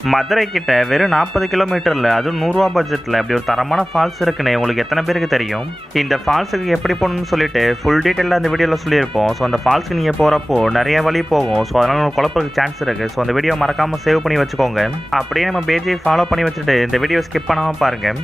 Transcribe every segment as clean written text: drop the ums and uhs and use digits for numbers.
மதுரை கிட்ட வெறும் 40 கிலோமீட்டரில் அதுவும் 100 ரூபா பட்ஜெட்டில் அப்படி ஒரு தரமான ஃபால்ஸ் இருக்குன்னு உங்களுக்கு எத்தனை பேருக்கு தெரியும்? இந்த ஃபால்ஸுக்கு எப்படி போகணும்னு சொல்லிட்டு ஃபுல் டீட்டெயிலாக அந்த வீடியோவில் சொல்லியிருப்போம். ஸோ அந்த ஃபால்ஸுக்கு நீங்கள் போகிறப்போ நிறைய வழி போகும். ஸோ அதனால் உங்களுக்கு குழப்பறதுக்கு சான்ஸ் இருக்குது. ஸோ அந்த வீடியோ மறக்காமல் சேவ் பண்ணி வச்சுக்கோங்க. அப்படியே நம்ம பேஜை ஃபாலோ பண்ணி வச்சுட்டு இந்த வீடியோ ஸ்கிப் பண்ணாமல் பாருங்கள்.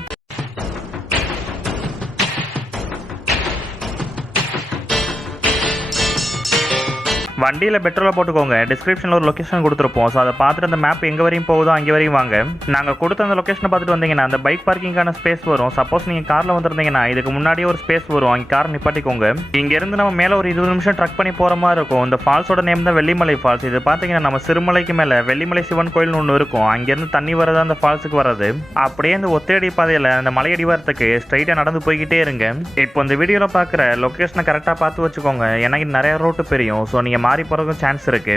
வண்டியில் பெட்ரோலை போட்டுக்கோங்க. டிஸ்கிரிப்ஷனில் ஒரு லொக்கேஷன் கொடுத்துருப்போம். ஸோ அதை பார்த்துட்டு அந்த மேப் எங்கே வரையும் போகுதோ அங்கே வரையும் வாங்க. நாங்கள் கொடுத்த அந்த லொக்கேஷனை பார்த்துட்டு வந்தீங்கன்னா அந்த பைக் பார்க்கிங்கான ஸ்பேஸ் வரும். சப்போஸ் நீங்கள் காரில் வந்திருந்தீங்கன்னா இதுக்கு முன்னாடியே ஒரு ஸ்பேஸ் வரும், அங்கே கார் நிப்பாட்டிக்கோங்க. இங்கேருந்து நம்ம மேலே ஒரு 20 நிமிஷம் ட்ரக் பண்ணி போகிற மாதிரி இருக்கும். இந்த ஃபால்ஸோட நேம் தான் வெள்ளிமலை ஃபால்ஸ். இது பார்த்தீங்கன்னா நம்ம சிறுமலைக்கு மேலே வெள்ளிமலை சிவன் கோயில்னு ஒன்று இருக்கும். அங்கேருந்து தண்ணி வரது அந்த ஃபால்ஸுக்கு வர்றது. அப்படியே இந்த ஒத்தையடி பாதையில் அந்த மலையடி வரத்துக்கு ஸ்ட்ரைட்டாக நடந்து போய்கிட்டே இருங்க. இப்போ இந்த வீடியோவில் பார்க்குற லொக்கேஷனை கரெக்டாக பார்த்து வச்சுக்கோங்க. எனக்கு நிறைய ரோட்டு தெரியும். ஸோ நீங்கள் மாறி போகிறதுக்கும் சான்ஸ் இருக்கு.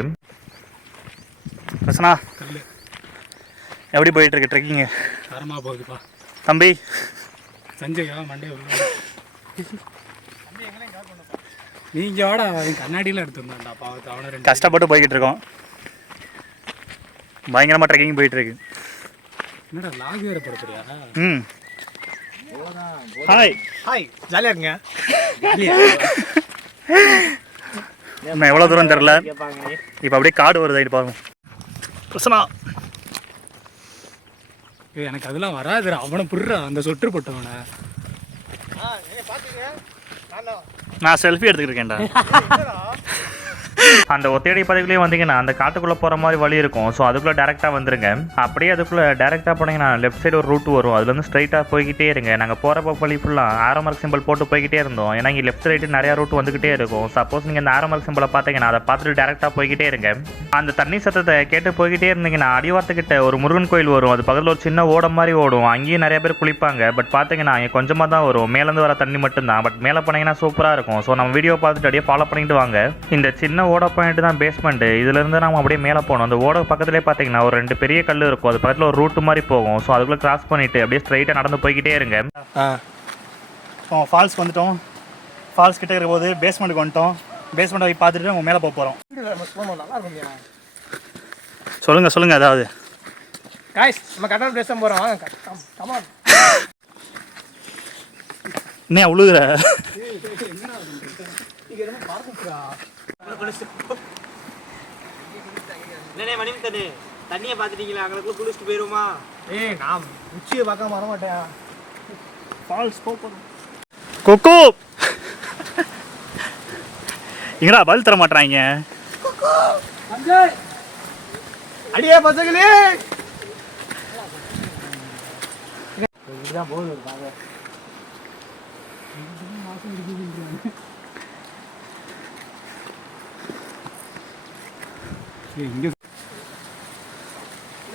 பிரசனா எப்படி போயிட்டு இருக்கு ட்ரெக்கிங்? தரமாக போகுதுப்பா தம்பி. சஞ்சயா மண்டே நீங்கள் வாடா என் கண்ணாடியில் எடுத்துருந்தான்டா பாவத்தை. அவனை கஷ்டப்பட்டு போய்கிட்டு இருக்கோம். பயங்கரமாக ட்ரெக்கிங் போயிட்டு இருக்கு. என்னடா லாக் வேறு படுத்துறியா? ம் ஹாய் ஹாய், ஜாலியாக இருங்க. நான் எவ்வளோ தூரம் தெரில. இப்போ அப்படியே காடு வருது ஆகிட்டு பாருங்க. பிரசனா எனக்கு அதெல்லாம் வராது. அவனை புடுறா அந்த சொட்டு போட்டவனை. நான் செல்ஃபி எடுத்துக்கிட்டு இருக்கேன்டா. அந்த ஒத்தையடி பதவிக்குள்ளேயே வந்தீங்கன்னா அந்த காட்டுக்குள்ளே போகிற மாதிரி வழி இருக்கும். ஸோ அதுக்குள்ளே டேரெக்டாக வந்துருங்க. அப்படியே அதுக்குள்ளே டேரெக்டாக போனீங்கன்னா லெஃப்ட் சைடு ஒரு ரூட் வரும். அதுலேருந்து ஸ்ட்ரைட்டாக போய்கிட்டே இருங்க. நாங்கள் போகிறப்ப வழி ஃபுல்லாக ஆரோ மார்க் சிம்பிள் போட்டு போய்கிட்டே இருந்தோம். ஏன்னா இங்கே லெஃப்ட் ரைட்டு நிறையா ரூட் வந்துக்கிட்டே இருக்கும். சப்போஸ் நீங்கள் இந்த ஆரோ மார்க் சிம்பிளை பார்த்தீங்கன்னா அதை பார்த்துட்டு டேரெக்டாக போய்கிட்டே இருங்க. அந்த தண்ணி சத்தத்தை கேட்டு போய்கிட்டே இருந்தீங்கன்னா அடிவாரத்துக்கிட்ட ஒரு முருகன் கோயில் வரும். அது பக்கத்தில் ஒரு சின்ன ஓடம் மாதிரி ஓடும். அங்கேயும் நிறைய பேர் குளிப்பாங்க. பட் பார்த்தீங்கன்னா இங்கே கொஞ்சமாக தான் வரும். மேலேருந்து வர தண்ணி மட்டும்தான். பட் மேலே போனீங்கன்னா சூப்பராக இருக்கும். ஸோ நம்ம வீடியோ பார்த்துட்டு அப்படியே ஃபாலோ பண்ணிட்டு வாங்க. இந்த சின்ன ஓட பாயிண்ட் தான் பேஸ்மெண்ட். இதுலேருந்து நம்ம அப்படியே மேலே போகணும். அந்த ஓட பக்கத்துலேயே பார்த்தீங்கன்னா ஒரு 2 பெரிய கல் இருக்கும். அது பக்கத்தில் ஒரு ரூட் மாதிரி போகும். ஸோ அதுக்குள்ளே கிராஸ் பண்ணிவிட்டு அப்படியே ஸ்ட்ரைட்டாக நடந்து போய்கிட்டே இருங்க. ஃபால்ஸ் வந்துட்டோம். ஃபால்ஸ் கிட்டே இருக்கும் போது பேஸ்மெண்ட்டுக்கு வந்துட்டோம். பேஸ்மெண்ட்டை போய் பார்த்துட்டு நம்ம மேலே போக போகிறோம். சொல்லுங்கள் சொல்லுங்கள். அதாவது காய்ஸ் நம்ம கரெக்டான பிளேஸ் தான் போகிறோம். என்ன உழுகுற? தண்ணியை பார்த்துட்டீங்களா? அங்களுக்குள்ள குளிச்சுட்டு போயிருமா? நான் உச்சியை பார்க்க வர மாட்டேன். ஃபால்ஸ் போகணும். கொக்கோ இங்கடா பதில் தர மாட்டாங்க. அடியே பசங்களே இதுதான் போகுது.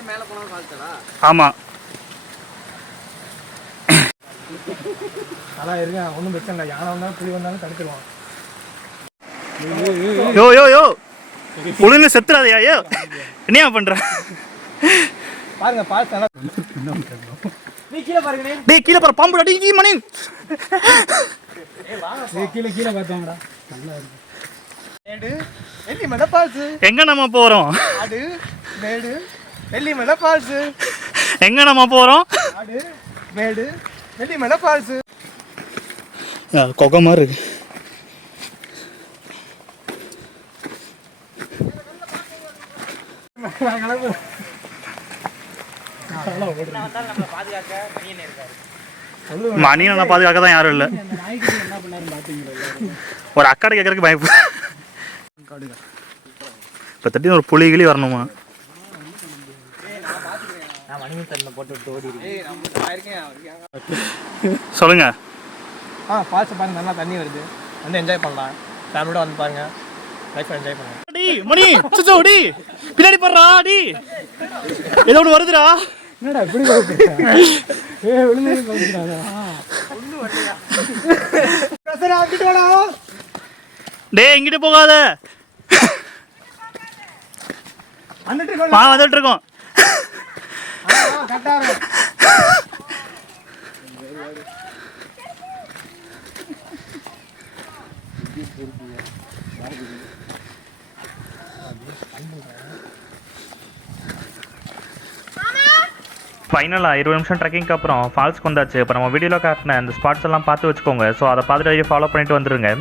மேலே போனாலும் கால்ச்சலா? ஆமாம். அதான் இருங்க, ஒன்றும் பிரச்சனை இல்லை. யானை வந்தாலும் புலி வந்தாலும் தடுத்துருவான். யோ யோ யோ ஒழுங்கு செத்துறாதையா? யோ என்னையா பண்ற? பாருங்க பாஸ் நல்லா. நீ கீழே பாருங்க. டேய் கீழே பாரு, பாம்புடா. டேய் மணி கீழே கீழே பார்த்தாங்கடா. நல்லா இருக்கு. மேடு வெள்ளிமலை ஃபால்ஸ். எங்க நம்ம போறோம்? ஆடு மேடு வெள்ளிமலை ஃபால்ஸ். எங்க நம்ம போறோம்? ஆடு மேடு வெள்ளிமலை ஃபால்ஸ். கொகை மாதிரி இருக்கு. மணியனை பாதுகாக்க தான் யாரும் இல்லை. ஒரு அக்காடை கேட்கறதுக்கு பயப்பு. இப்போ தட்டி ஒரு புலிகிளி வரணுமா? சொல்லுங்க. ஃபால்ஸ் பாருங்க, நல்லா தண்ணி வருது. வந்து என்ஜாய் பண்ணலாம். ஃபேமிலியோட வந்து பாருங்க. லைஃப் என்ஜாய் பண்ணுங்க. டி மணி சுச்சோ டி பின்னாடி போறா. டி ஏதோ ஒன்று வருதுடா. என்னடா இப்படி போகுது? விழுந்து போகுதுடா. ஒண்ணு வரலையா? பிரசனா கிட்ட வாடா. டேய் இங்கிட்டு போகாத. வந்துட்டு இருக்கோம். வந்துட்டு இருக்கோம். கரெக்டா இருக்கு. ஃபைனலாக 20 நிமிஷம் ட்ரெக்கிங்க்கு அப்புறம் ஃபால்ஸ்க்கு வந்தாச்சு. இப்போ நம்ம வீடியோவில் காட்டின அந்த ஸ்பாட்ஸ் எல்லாம் பார்த்து வச்சுக்கோங்க. ஸோ அதை பார்த்துட்டு ஃபாலோ பண்ணிட்டு வந்துருங்க.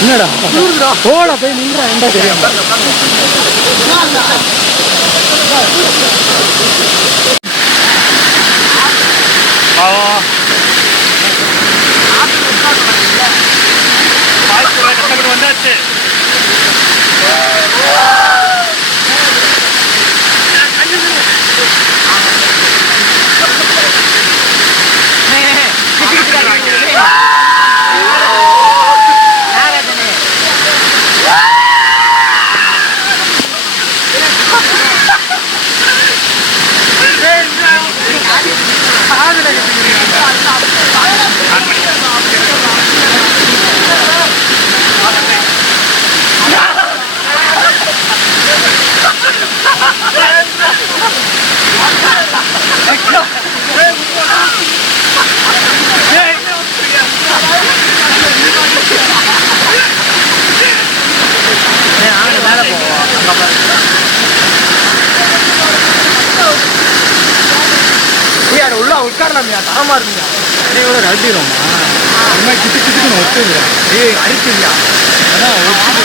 என்னடா போடா போய் நின்றா என்ன தெரியும். வந்தாச்சு. உள்ள உட்காரலாமியா தரமா இருக்குங்க. கூட கழட்டிடுவோமா இந்த மாதிரி கிட்டு கிட்டுன்னு ஒத்துங்க. அடிச்சுங்க அதான் உட்காந்து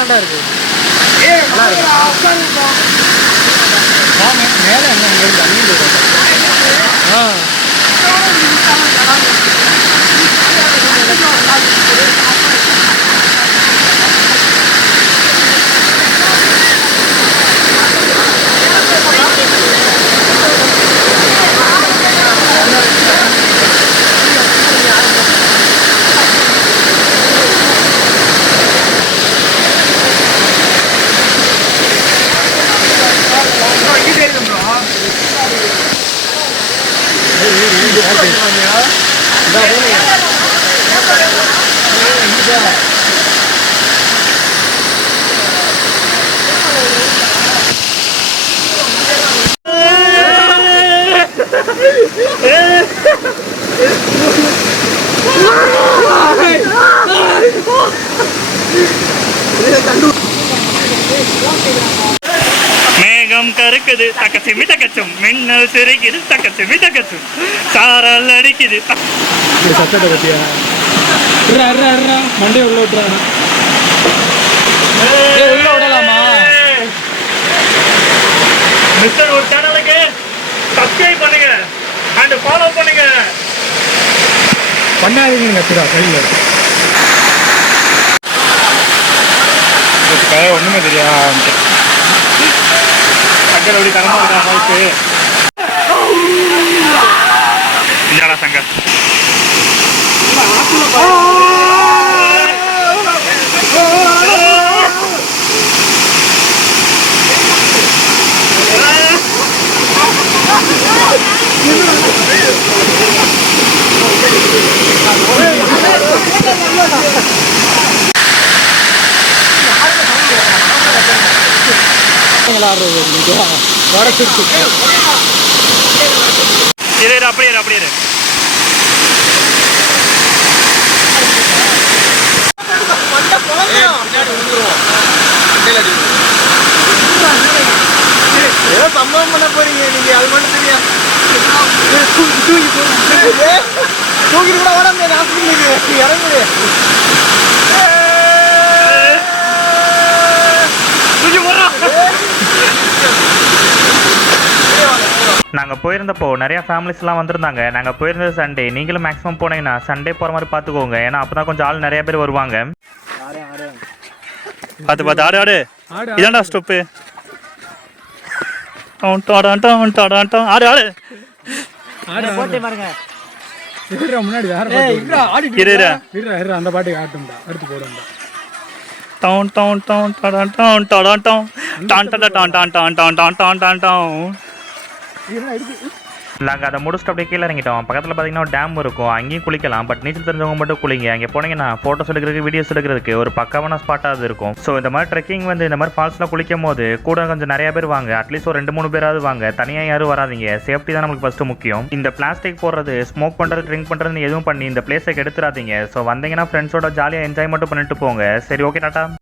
நல்லா இருக்கு. மேலே என்ன மேகம் கருக்குது தக்கச்சிமி தக்கச்சும், மின்னல் சிரிக்குது தக்கச்சிமி தக்கச்சும், சாரல் அடிக்குது. சத்தத்தை பத்தியா மண்டே உள்ள விட்டுறாங்க. உள்ள விடலாமா? மிஸ்டர் ஒரு சேனலுக்கு சப்ஸ்கிரைப் பண்ணுங்க அண்ட் ஃபாலோ பண்ணுங்க. பண்ணாதீங்க கையில் ஒண்ணுமே தெரியாது. அக்கறை அப்படி தரமா இருக்கா வாய்ப்பு. இந்தாடா சங்கர். விளாடுறது உடச்சிருச்சு. இரு அப்படியே அப்படியே ஏதோ சம்பவம் பண்ண போறீங்க நீங்க, அது மட்டும் தெரியும். தூக்கிட்டு கூட ஓட முடியாது, ஹாஸ்பிட்டலுக்கு இறங்குது. நாங்கள் போயிருந்தப்போ நிறையா ஃபேமிலிஸ்லாம் வந்திருந்தாங்க. நாங்கள் போயிருந்தது சண்டே. நீங்களும் மேக்ஸிமம் போனீங்கன்னா சண்டே போகிற மாதிரி பார்த்துக்கோங்க. ஏன்னா அப்போ தான் கொஞ்சம் ஆள் நிறைய பேர் வருவாங்க. பார்த்து ஆடு ஆடு இதாண்டா ஸ்டோப்பு. ஆடு ஆடு முன்னாடி வேற அந்த பாட்டுக்கு ஆட்டும்டா, அடுத்து போடும்டா. Down down down down down down down டான் டான் டான் டான் டான் டான் டான் டான் டான் டான். நாங்கள் அதை முடிச்சுட்டு அப்படியே கீழே இறங்கிட்டோம். பக்கத்தில் பார்த்தீங்கன்னா ஒரு டேம் இருக்கும், அங்கேயும் குளிக்கலாம். பட் நீச்சல் தெரிஞ்சவங்க மட்டும் குளிங்க. அங்கே போனீங்கன்னா ஃபோட்டோஸ் எடுக்கிறதுக்கு, வீடியோஸ் எடுக்கிறதுக்கு ஒரு பக்காவான ஸ்பாட்டாக அது இருக்கும். ஸோ இந்த மாதிரி ட்ரெக்கிங் வந்து இந்த மாதிரி ஃபால்ஸ்லாம் குளிக்கும் போது கூட கொஞ்சம் நிறைய பேர் வாங்க. அட்லீஸ்ட் ஒரு 2-3 பேராவது வாங்க. தனியாக யாரும் வராதிங்க. சேஃப்டி தான் நமக்கு ஃபஸ்ட்டு முக்கியம். இந்த பிளாஸ்டிக் போடுறது, ஸ்மோக் பண்ணுறது, ட்ரிங்க் பண்ணுறதுன்னு எதுவும் பண்ணி இந்த பிளேஸை கெடுத்துறாதீங்க. ஸோ வந்தீங்கன்னா ஃப்ரெண்ட்ஸோட ஜாலியாக என்ஜாய் மட்டும் பண்ணிட்டு போங்க. சரி, ஓகே, டாட்டா.